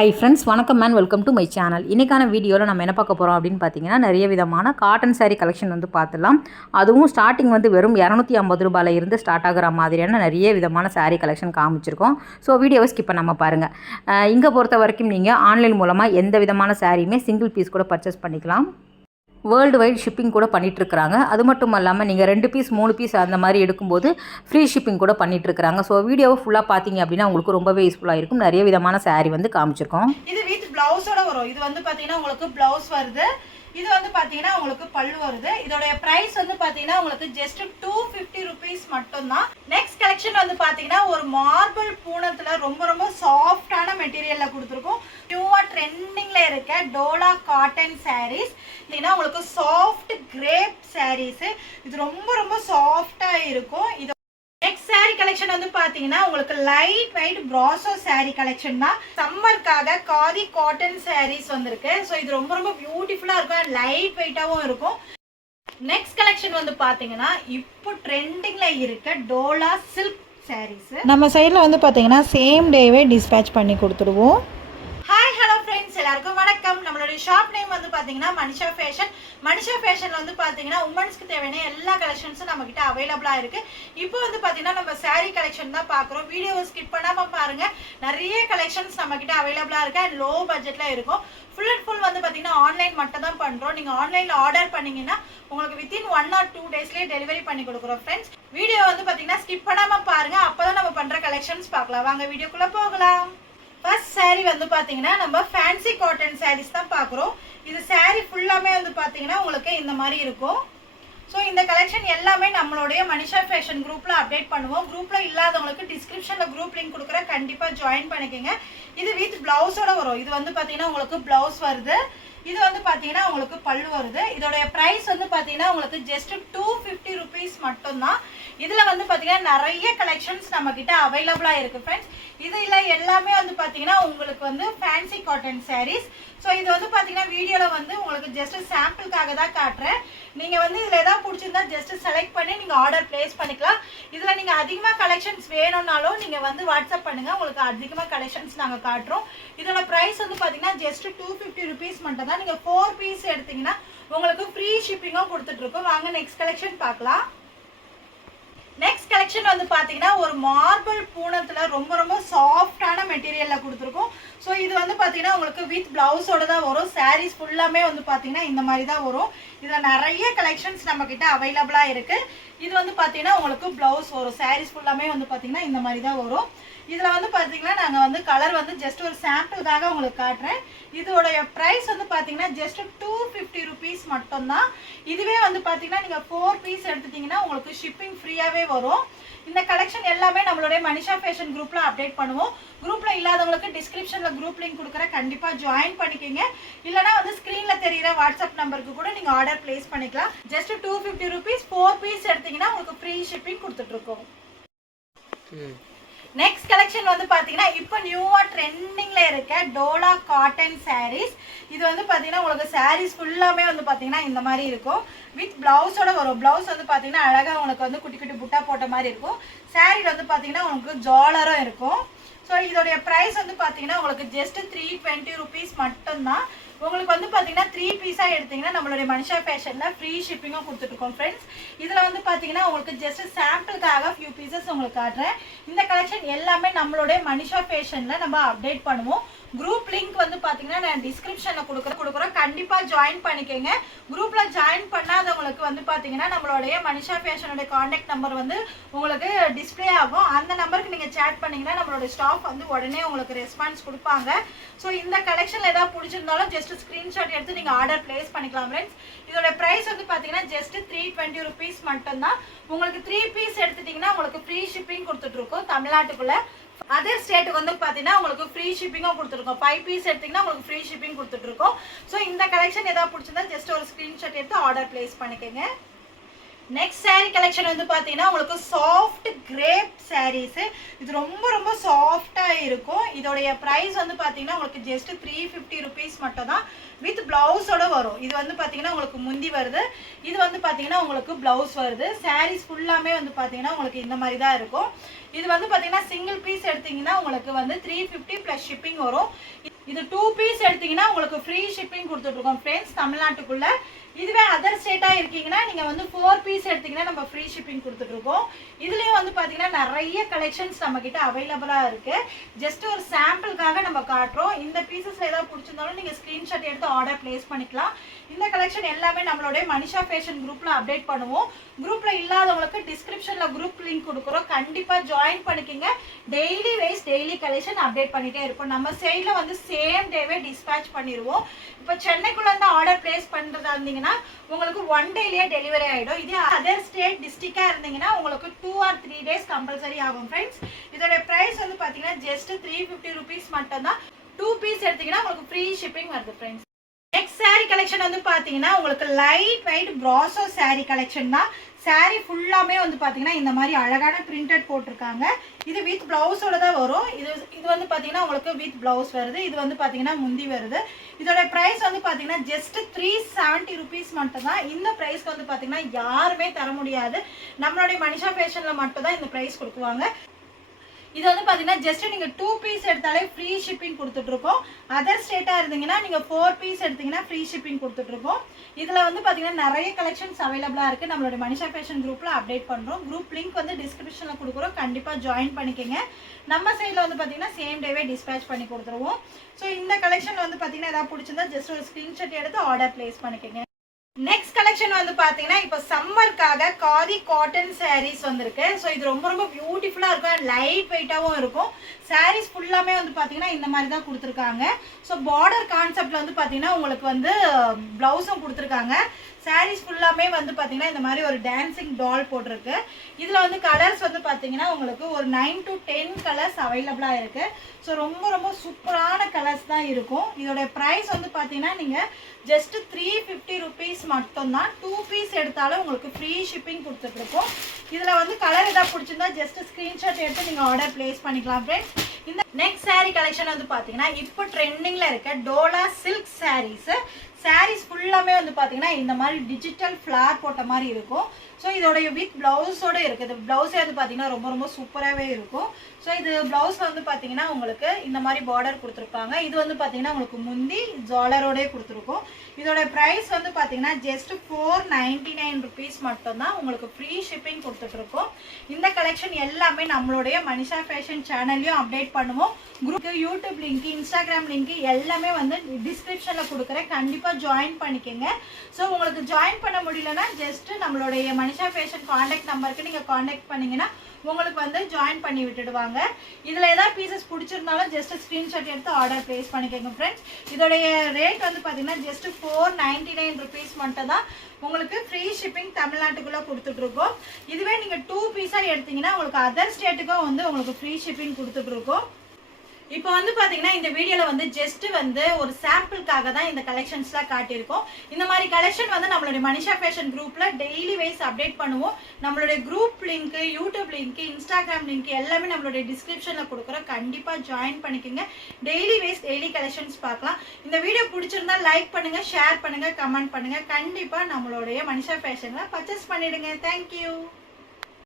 High friends வணக்கம் man welcome to my channel இன்றைக்கான வீடியோவில் நம்ம என்ன பார்க்க போகிறோம் அப்படின்னு பார்த்தீங்கன்னா நிறைய விதமான காட்டன் சாரீ கலெக்ஷன் வந்து பார்த்துலாம் அதுவும் ஸ்டார்டிங் வந்து வெறும் இரநூத்தி ஐம்பது ரூபாயில் இருந்து ஸ்டார்ட் ஆகிற மாதிரியான நிறைய விதமான சாரீ கலெக்ஷன் காமிச்சிருக்கோம். ஸோ வீடியோவை ஸ்கிப் பண்ணாமல் பாருங்கள் இங்கே பொறுத்த வரைக்கும் நீங்கள் ஆன்லைன் மூலமாக எந்த விதமான சாரியுமே சிங்கிள் பீஸ் கூட பர்ச்சேஸ் பண்ணிக்கலாம். வேர்ல்டு வைட் ஷிப்பிங் கூட பண்ணிகிட்ருக்குறாங்க அது மட்டும் இல்லாமல் நீங்கள் ரெண்டு பீஸ் மூணு பீஸ் அந்த மாதிரி எடுக்கும்போது ஃப்ரீ ஷிப்பிங் கூட பண்ணிகிட்ருக்குறாங்க ஸோ வீடியோவை ஃபுல்லாக பார்த்தீங்க அப்படின்னா உங்களுக்கு ரொம்பவே யூஸ்ஃபுல்லாக இருக்கும். நிறைய விதமான saree வந்து காமிச்சிருக்கோம். இது வித் ப்ளவுஸோட வரும். இது வந்து பார்த்தீங்கன்னா உங்களுக்கு ப்ளவுஸ் வருது. இது வந்து பாத்தீங்கன்னா உங்களுக்கு பல்லு வருது. இதோடைய பிரைஸ் வந்து பாத்தீங்கன்னா உங்களுக்கு ஜஸ்ட் டூ ஃபிஃப்டி ருபீஸ் மட்டும்தான். நெக்ஸ்ட் கலெக்ஷன் வந்து பாத்தீங்கன்னா ஒரு மார்பிள் பூனத்துல ரொம்ப ரொம்ப சாஃப்டான மெட்டீரியல்ல கொடுத்துருக்கோம். நியூவா ட்ரெண்டிங்ல இருக்க டோலா காட்டன் சாரீஸ் இல்லைன்னா உங்களுக்கு சாஃப்ட் கிரேப் சாரீஸ் இது ரொம்ப ரொம்ப சாஃப்டா இருக்கும். இது நெக்ஸ்ட் சாரீ கலெக்ஷன் வந்து பாத்தீங்கன்னா உங்களுக்கு லைட் வெயிட் ப்ராசோ saree கலெக்ஷன் தான். சம்மருக்காக காதி காட்டன் சாரீஸ் வந்திருக்கு. ஸோ இது ரொம்ப ரொம்ப பியூட்டிஃபுல்லா இருக்கும் அண்ட் லைட் வெயிட்டாவும் இருக்கும். நெக்ஸ்ட் கலெக்ஷன் வந்து பாத்தீங்கன்னா இப்போ ட்ரெண்டிங்ல இருக்க டோலா சில்க் சாரீஸ் நம்ம சைடில் வந்து பார்த்தீங்கன்னா சேம் டேவே டிஸ்பேச் பண்ணி கொடுத்துடுவோம். ஃப்ரெண்ட்ஸ் எல்லாருக்கும் வணக்கம். நம்மளுடைய ஷாப் நேம் வந்து பார்த்தீங்கன்னா மனிஷா ஃபேஷன் மனிஷா ஃபேஷன் வந்து பார்த்தீங்கன்னா உமன்ஸ்க்கு தேவையான எல்லா கலெக்ஷன்ஸும் நம்மக்கிட்ட அவைலபிளாக இருக்குது இப்போ வந்து பார்த்தீங்கன்னா நம்ம சாரீ கலெக்ஷன் தான் பார்க்குறோம் வீடியோவை ஸ்கிப் பண்ணாமல் பாருங்கள் நிறைய கலெக்ஷன்ஸ் நம்மக்கிட்ட அவைலபிளாக இருக்குது அண்ட் லோ பட்ஜெட்டில் இருக்கும். ஃபுல் அண்ட் ஃபுல் வந்து பார்த்தீங்கன்னா ஆன்லைன் மட்டும் தான் பண்ணுறோம் நீங்கள் ஆன்லைனில் ஆர்டர் பண்ணிங்கன்னா உங்களுக்கு வித்தின் ஒன் ஆர் டூ டேஸ்லேயே டெலிவரி பண்ணி கொடுக்குறோம் ஃப்ரெண்ட்ஸ் வீடியோ வந்து பார்த்தீங்கன்னா ஸ்கிப் பண்ணாமல் பாருங்கள் அப்போ தான் நம்ம பண்ணுற கலெக்ஷன்ஸ் பார்க்கலாம். வாங்க வீடியோக்குள்ளே போகலாம். ஃபர்ஸ்ட் சாரீ வந்து பார்த்தீங்கன்னா நம்ம ஃபேன்சி காட்டன் சாரீஸ் தான் பார்க்குறோம் இது சாரீ ஃபுல்லாமே வந்து பார்த்தீங்கன்னா உங்களுக்கு இந்த மாதிரி இருக்கும். ஸோ இந்த கலெக்ஷன் எல்லாமே நம்மளுடைய மனிஷா ஃபேஷன் குரூப்பில் அப்டேட் பண்ணுவோம். குரூப்பில் இல்லாதவங்களுக்கு டிஸ்கிரிப்ஷனில் குரூப் லிங்க் கொடுக்குற கண்டிப்பாக ஜாயின் பண்ணிக்கோங்க. இது வித் ப்ளவுஸோட வரும். இது வந்து பார்த்தீங்கன்னா உங்களுக்கு ப்ளவுஸ் வருது. இது வந்து பார்த்தீங்கன்னா உங்களுக்கு பல்லு வருது. இதோடைய ப்ரைஸ் வந்து பார்த்தீங்கன்னா உங்களுக்கு ஜஸ்ட் டூ ஃபிஃப்டி ருபீஸ் மட்டும்தான். இதில் வந்து பார்த்தீங்கன்னா நிறைய கலெக்ஷன்ஸ் நம்மக்கிட்ட அவைலபிளாக இருக்குது ஃப்ரெண்ட்ஸ் ஃப்ரெண்ட்ஸ் இதில் எல்லாமே வந்து பார்த்தீங்கன்னா உங்களுக்கு வந்து ஃபேன்சி காட்டன் சாரீஸ் ஸோ இது வந்து பார்த்தீங்கன்னா வீடியோவில் வந்து உங்களுக்கு ஜஸ்ட் சாம்பிளுக்காக தான் காட்டுறேன். நீங்கள் வந்து இதில் எதாவது பிடிச்சிருந்தா ஜஸ்ட் செலக்ட் பண்ணி நீங்கள் ஆர்டர் ப்ளேஸ் பண்ணிக்கலாம். இதில் நீங்கள் அதிகமாக கலெக்ஷன்ஸ் வேணும்னாலும் நீங்கள் வந்து வாட்ஸ்அப் பண்ணுங்கள் உங்களுக்கு அதிகமாக கலெக்ஷன்ஸ் நாங்கள் காட்டுறோம். இதோட ப்ரைஸ் வந்து பார்த்தீங்கன்னா ஜஸ்ட் டூ ஃபிஃப்டி ருபீஸ் மட்டும் தான். நீங்கள் ஃபோர் பீஸ் எடுத்தீங்கன்னா உங்களுக்கு ஃப்ரீ ஷிப்பிங்கும் கொடுத்துட்ருக்கோம் வாங்க நெக்ஸ்ட் கலெக்ஷன் பார்க்கலாம். நெக்ஸ்ட் கலெக்ஷன் வந்து பார்த்தீங்கன்னா ஒரு மார்பிள் பூனத்தில் ரொம்ப ரொம்ப சாஃப்டான மெட்டீரியலில் கொடுத்துருக்கோம். ஸோ இது வந்து பார்த்தீங்கன்னா உங்களுக்கு வித் பிளவுஸோட தான் வரும். சாரீஸ் ஃபுல்லாமே வந்து பார்த்தீங்கன்னா இந்த மாதிரி தான் வரும். இதில் நிறைய கலெக்ஷன்ஸ் நம்மக்கிட்ட அவைலபிளாக இருக்குது இது வந்து பார்த்தீங்கன்னா உங்களுக்கு பிளவுஸ் வரும். சாரீஸ் ஃபுல்லாமே வந்து பார்த்தீங்கன்னா இந்த மாதிரி தான் வரும். இதில் வந்து பார்த்தீங்கன்னா நாங்கள் வந்து கலர் வந்து ஜஸ்ட் ஒரு சாம்பிளுக்காக உங்களுக்கு காட்டுறேன். இதோடைய ப்ரைஸ் வந்து பார்த்தீங்கன்னா ஜஸ்ட் டூ ஃபிஃப்டி ருபீஸ் மட்டும்தான். இதுவே வந்து பார்த்தீங்கன்னா நீங்கள் ஃபோர் பீஸ் எடுத்துட்டிங்கன்னா உங்களுக்கு ஷிப்பிங் ஃப்ரீயாகவே வரும். இந்த கலெக்ஷன் எல்லாமே நம்மளுடைய மனிஷா ஃபேஷன் குரூப்ல அப்டேட் பண்ணுவோம். குரூப்ல இல்லாதவங்களுக்கு டிஸ்கிரிப்ஷன்ல குரூப் லிங்க் கொடுக்குற கண்டிப்பா ஜாயின் பண்ணிக்கோங்க. இல்லனா வந்து ஸ்கிரீன்ல தெரியுற வாட்ஸ்அப் நம்பருக்கு கூட நீங்க ஆர்டர் பிளேஸ் பண்ணிக்கலாம். Just two fifty rupees four piece எடுத்தீங்கன்னா உங்களுக்கு ஃப்ரீ ஷிப்பிங் கொடுத்துட்டு இருக்கோம். நெக்ஸ்ட் கலெக்ஷன் வந்து பார்த்தீங்கன்னா இப்போ நியூவாக ட்ரெண்டிங்கில் இருக்க டோலா காட்டன் சாரீஸ் இது வந்து பார்த்தீங்கன்னா உங்களுக்கு சாரீஸ் ஃபுல்லாமே வந்து பார்த்தீங்கன்னா இந்த மாதிரி இருக்கும். வித் பிளவுஸோட வரும். பிளவுஸ் வந்து பார்த்தீங்கன்னா அழகாக உங்களுக்கு வந்து குட்டி குட்டி புட்டா போட்ட மாதிரி இருக்கும். சாரீல வந்து பார்த்தீங்கன்னா உங்களுக்கு ஜாலரும் இருக்கும். ஸோ இதோடைய ப்ரைஸ் வந்து பார்த்தீங்கன்னா உங்களுக்கு ஜஸ்ட் த்ரீ டுவெண்ட்டி ருபீஸ் மட்டும்தான். உங்களுக்கு வந்து பார்த்தீங்கன்னா த்ரீ பீஸாக எடுத்தீங்கன்னா நம்மளுடைய மனுஷா ஃபேஷனில் ஃப்ரீ ஷிப்பிங்கும் கொடுத்துருக்கோம் ஃப்ரெண்ட்ஸ் இதில் வந்து பார்த்தீங்கன்னா உங்களுக்கு ஜஸ்ட் சாம்பிளுக்காக ஃபியூ பீசஸ் உங்களுக்கு காட்டுறேன். இந்த கலெக்ஷன் எல்லாமே நம்மளுடைய மனுஷா ஃபேஷனில் நம்ம அப்டேட் பண்ணுவோம். குரூப் லிங்க் வந்து பாத்தீங்கன்னா நான் டிஸ்கிரிப்ஷன்ல கொடுக்குற கொடுக்குறோம். கண்டிப்பா ஜாயின் பண்ணிக்கோங்க. குரூப்ல ஜாயின் பண்ணாதவங்களுக்கு வந்து பாத்தீங்கன்னா நம்மளுடைய மனிஷா ஃபேஷனுடைய காண்டாக்ட் நம்பர் வந்து உங்களுக்கு டிஸ்பிளே ஆகும். அந்த நம்பருக்கு நீங்க சேட் பண்ணீங்கன்னா நம்மளோட ஸ்டாஃப் வந்து உடனே உங்களுக்கு ரெஸ்பான்ஸ் கொடுப்பாங்க. ஸோ இந்த கலெக்ஷன்ல ஏதாவது பிடிச்சிருந்தாலும் ஜஸ்ட் ஸ்கிரீன்ஷாட் எடுத்து நீங்க ஆர்டர் பிளேஸ் பண்ணிக்கலாம் ஃப்ரெண்ட்ஸ் இதோட பிரைஸ் வந்து பாத்தீங்கன்னா ஜஸ்ட் த்ரீ டுவெண்ட்டி ருபீஸ் மட்டும்தான். உங்களுக்கு த்ரீ பீஸ் எடுத்துட்டீங்கன்னா உங்களுக்கு ஃப்ரீ ஷிப்பிங் கொடுத்துட்டு இருக்கோம் தமிழ்நாட்டுக்குள்ள. அதர் ஸ்டேட்டுக்கு வந்து பார்த்தீங்கன்னா உங்களுக்கு ஃப்ரீ ஷிப்பிங்கும் கொடுத்துருக்கோம். ஃபைவ் பீஸ் எடுத்தீங்கன்னா உங்களுக்கு ஃப்ரீ ஷிப்பிங் கொடுத்துட்ருக்கோம் ஸோ இந்த கலெக்ஷன் ஏதாவது பிடிச்சிருந்தா ஜஸ்ட் ஒரு ஸ்க்ரீன்ஷாட் எடுத்து ஆர்டர் பிளேஸ் பண்ணிக்கோங்க. நெக்ஸ்ட் saree கலெக்ஷன் வந்து பார்த்தீங்கன்னா உங்களுக்கு சாஃப்ட் கிரேப் sarees. இது ரொம்ப ரொம்ப சாஃப்டாக இருக்கும். இதோடைய ப்ரைஸ் வந்து பார்த்தீங்கன்னா உங்களுக்கு ஜஸ்ட் த்ரீ ஃபிஃப்டி ருபீஸ் மட்டும் தான் வித் பிளவுஸோட வரும். இது வந்து பார்த்தீங்கன்னா உங்களுக்கு முந்தி வருது. இது வந்து பார்த்தீங்கன்னா உங்களுக்கு பிளவுஸ் வருது. சாரீஸ் ஃபுல்லாமே வந்து பார்த்தீங்கன்னா உங்களுக்கு இந்த மாதிரி தான் இருக்கும். இது வந்து பார்த்தீங்கன்னா சிங்கிள் பீஸ் எடுத்தீங்கன்னா உங்களுக்கு வந்து த்ரீ ஃபிஃப்டி ப்ளஸ் ஷிப்பிங் வரும். இது டூ பீஸ் எடுத்தீங்கன்னா உங்களுக்கு ஃப்ரீ ஷிப்பிங் கொடுத்துட்ருக்கோம் ஃப்ரெண்ட்ஸ் தமிழ்நாட்டுக்குள்ள இதுவே அதர் ஸ்டேட்டாக இருக்கீங்கன்னா நீங்கள் வந்து ஃபோர் பீஸ் எடுத்தீங்கன்னா நம்ம ஃப்ரீ ஷிப்பிங் கொடுத்துட்ருக்கோம் இதுலேயும் வந்து பார்த்தீங்கன்னா நிறைய கலெக்ஷன்ஸ் நம்மக்கிட்ட அவைலபிளாக இருக்குது ஜஸ்ட் ஒரு சாம்பிளுக்காக நம்ம காட்டுறோம். இந்த பீசஸில் ஏதாவது பிடிச்சிருந்தாலும் நீங்கள் ஸ்க்ரீன்ஷாட் எடுத்து ஆர்டர் ப்ளேஸ் பண்ணிக்கலாம். இந்த கலெக்ஷன் எல்லாமே நம்மளுடைய மனிஷா ஃபேஷன் குரூப்பில் அப்டேட் பண்ணுவோம். குரூப்பில் இல்லாதவங்களுக்கு டிஸ்கிரிப்ஷனில் குரூப் லிங்க் கொடுக்குறோம். கண்டிப்பாக ஜாயின் பண்ணிக்கிங்க. Daily wise daily collection update பண்ணிகிட்டே இருப்போம். நம்ம சைடில் வந்து சேம் டேவே டிஸ்பேச் பண்ணிடுவோம். இப்போ சென்னைக்குள்ளே இருந்து ஆர்டர் பண்ணுறதா இருந்தீங்க இருந்தீங்கன்னா உங்களுக்கு ஒன் டேலயே டெலிவரி ஆயிடும். இதே அதர் ஸ்டேட் டிஸ்ட்ரிக்டா இருந்தீங்கன்னா உங்களுக்கு two or three days compulsory ஆகும் ஃப்ரெண்ட்ஸ் இதோட பிரைஸ் வந்து பாத்தீங்கன்னா ஜஸ்ட் த்ரீ ஃபிஃப்டி ருபீஸ் மட்டும் தான் டூ பீஸ் எடுத்தீங்கன்னா உங்களுக்கு ஃப்ரீ ஷிப்பிங் வருது ஃப்ரெண்ட்ஸ் நெக்ஸ்ட் சாரீ கலெக்ஷன் வந்து பார்த்தீங்கன்னா உங்களுக்கு லைட் வெயிட் ப்ராசோ சாரீ கலெக்ஷன் தான். சாரீ ஃபுல்லாமே வந்து பார்த்தீங்கன்னா இந்த மாதிரி அழகான பிரிண்டட் போட்டிருக்காங்க. இது வித் ப்ளவுஸோட தான் வரும். இது இது வந்து பார்த்தீங்கன்னா உங்களுக்கு வித் ப்ளவுஸ் வருது. இது வந்து பார்த்தீங்கன்னா முந்தி வருது. இதோட ப்ரைஸ் வந்து பார்த்தீங்கன்னா ஜஸ்ட் த்ரீ செவன்ட்டி ருபீஸ் மட்டும் தான். இந்த ப்ரைஸ்க்கு வந்து பார்த்தீங்கன்னா யாருமே தர முடியாது. நம்மளுடைய மனிஷா ஃபேஷனில் மட்டும் தான் இந்த ப்ரைஸ் கொடுக்குவாங்க. இது வந்து பார்த்தீங்கன்னா ஜஸ்ட் நீங்கள் டூ பீஸ் எடுத்தாலே ஃப்ரீ ஷிப்பிங் கொடுத்துட்ருக்கோம் அதர் ஸ்டேட்டாக இருந்தீங்கன்னா நீங்கள் ஃபோர் பீஸ் எடுத்தீங்கன்னா ஃப்ரீ ஷிப்பிங் கொடுத்துட்ருக்கோம் இதில் வந்து பார்த்தீங்கன்னா நிறைய கலெக்ஷன்ஸ் அவைலபிளாக இருக்குது நம்மளோட மனிஷா ஃபேஷன் குரூப்பில் அப்டேட் பண்ணுறோம் குரூப் லிங்க் வந்து டிஸ்கிரிப்ஷனில் கொடுக்குறோம். கண்டிப்பாக ஜாயின் பண்ணிக்கங்க. நம்ம சைடில் வந்து பார்த்தீங்கன்னா சேம் டேவே டிஸ்பேச் பண்ணி கொடுத்துருவோம். ஸோ இந்த கலெக்ஷன் வந்து பார்த்தீங்கன்னா ஏதாவது பிடிச்சிருந்தா ஜஸ்ட் ஒரு ஸ்க்ரீன்ஷாட் எடுத்து ஆர்டர் ப்ளேஸ் பண்ணிக்கங்க. நெக்ஸ்ட் கலெக்ஷன் வந்து பார்த்தீங்கன்னா இப்போ சம்மருக்காக காதி காட்டன் சாரீஸ் வந்திருக்கு. ஸோ இது ரொம்ப ரொம்ப பியூட்டிஃபுல்லாக இருக்கும். லைட் வெயிட்டாகவும் இருக்கும். சாரீஸ் ஃபுல்லாமே வந்து பார்த்தீங்கன்னா இந்த மாதிரி தான் கொடுத்துருக்காங்க ஸோ பார்டர் கான்செப்டில் வந்து பார்த்தீங்கன்னா உங்களுக்கு வந்து ப்ளவுஸும் கொடுத்துருக்காங்க. சாரீஸ் ஃபுல்லாமே வந்து பார்த்தீங்கன்னா இந்த மாதிரி ஒரு டான்சிங் டால் போட்டிருக்கு. இதில் வந்து கலர்ஸ் வந்து பார்த்தீங்கன்னா உங்களுக்கு ஒரு நைன் டு டென் கலர்ஸ் அவைலபிளாக இருக்கு. ஸோ ரொம்ப ரொம்ப சூப்பரான கலர்ஸ் தான் இருக்கும். இதோட ப்ரைஸ் வந்து பார்த்தீங்கன்னா நீங்கள் ஜஸ்ட் த்ரீ ஃபிஃப்டி ருபீஸ் மட்டும்தான். டூ பீஸ் எடுத்தாலும் உங்களுக்கு ஃப்ரீ ஷிப்பிங் கொடுத்துட்ருக்கோம் இதில் வந்து கலர் எதாவது பிடிச்சிருந்தா ஜஸ்ட் ஸ்க்ரீன்ஷாட் எடுத்து நீங்கள் ஆர்டர் ப்ளேஸ் பண்ணிக்கலாம் ஃப்ரெண்ட்ஸ் இந்த நெக்ஸ்ட் சாரீ கலெக்ஷன் வந்து பார்த்தீங்கன்னா இப்போ ட்ரெண்டிங்கில் இருக்க டோலா சில்க் சாரீஸு சாரீஸ் ஃபுல்லாமே வந்து பார்த்தீங்கன்னா இந்த மாதிரி டிஜிட்டல் ஃப்ளார் போட்ட மாதிரி இருக்கும். ஸோ இதோடைய வித் ப்ளவுஸோட இருக்குது ப்ளவுஸே வந்து பார்த்தீங்கன்னா ரொம்ப ரொம்ப சூப்பராகவே இருக்கும். ஸோ இது ப்ளவுஸ் வந்து பார்த்தீங்கன்னா உங்களுக்கு இந்த மாதிரி பார்டர் கொடுத்துருப்பாங்க. இது வந்து பார்த்தீங்கன்னா உங்களுக்கு முந்தி ஜாலரோடே கொடுத்துருக்கும். இதோட ப்ரைஸ் வந்து பார்த்தீங்கன்னா just four ninety nine rupees மட்டும்தான் உங்களுக்கு ஃப்ரீ ஷிப்பிங் கொடுத்துட்ருக்கோம். இந்த கலெக்ஷன் எல்லாமே நம்மளுடைய மனிஷா ஃபேஷன் சேனல்லையும் அப்டேட் பண்ணுவோம். Group YouTube link Instagram link எல்லாமே வந்து டிஸ்கிரிப்ஷனில் கொடுக்குறேன். கண்டிப்பாக ஜாயின் பண்ணிக்கோங்க. ஸோ உங்களுக்கு ஜாயின் பண்ண முடியலன்னா ஜஸ்ட் நம்மளுடைய மனிஷா ஃபேஷன் காண்டாக்ட் நம்பருக்கு நீங்கள் காண்டாக்ட் பண்ணீங்கன்னா உங்களுக்கு வந்து ஜாயின் பண்ணி விட்டுடுவாங்க. இதில் ஏதாவது பீசஸ் பிடிச்சிருந்தாலும் ஜஸ்ட் ஸ்க்ரீன்ஷாட் எடுத்து ஆர்டர் ப்ளேஸ் பண்ணிக்கோங்க ஃப்ரெண்ட்ஸ் இதோடைய ரேட் வந்து பார்த்தீங்கன்னா just four ninety nine rupees மட்டும் தான் உங்களுக்கு ஃப்ரீ ஷிப்பிங் தமிழ்நாட்டுக்குள்ளே கொடுத்துட்ருக்கோம் இதுவே நீங்கள் டூ பீஸாக எடுத்தீங்கன்னா உங்களுக்கு அதர் ஸ்டேட்டுக்கும் வந்து உங்களுக்கு ஃப்ரீ ஷிப்பிங் கொடுத்துட்ருக்கோம் இப்போ வந்து பாத்தீங்கன்னா இந்த வீடியோல வந்து ஜஸ்ட் வந்து ஒரு சாம்பிளுக்காக தான் இந்த கலெக்ஷன்ஸ்லாம் காட்டியிருக்கோம். இந்த மாதிரி கலெக்ஷன் வந்து நம்மளுடைய மனிஷா ஃபேஷன் குரூப்ல டெய்லி வைஸ் அப்டேட் பண்ணுவோம். நம்மளுடைய group link YouTube link Instagram link எல்லாமே நம்மளுடைய டிஸ்கிரிப்ஷன்ல கொடுக்குறோம். கண்டிப்பா ஜாயின் பண்ணிக்கோங்க. டெய்லி வைஸ் டெய்லி கலெக்ஷன்ஸ் பார்க்கலாம். இந்த வீடியோ பிடிச்சிருந்தா லைக் பண்ணுங்க ஷேர் பண்ணுங்க கமெண்ட் பண்ணுங்க. கண்டிப்பா நம்மளுடைய மனிஷா ஃபேஷன்ல பர்ச்சேஸ் பண்ணிடுங்க. Thank you